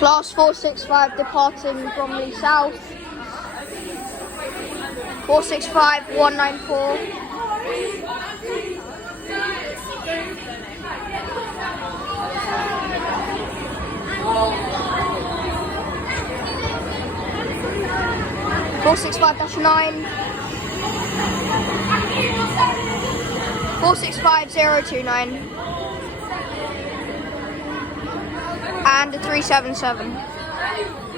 Class 465 departing Bromley South. 465 194. Four 6-5-9. 465-029. And a 377.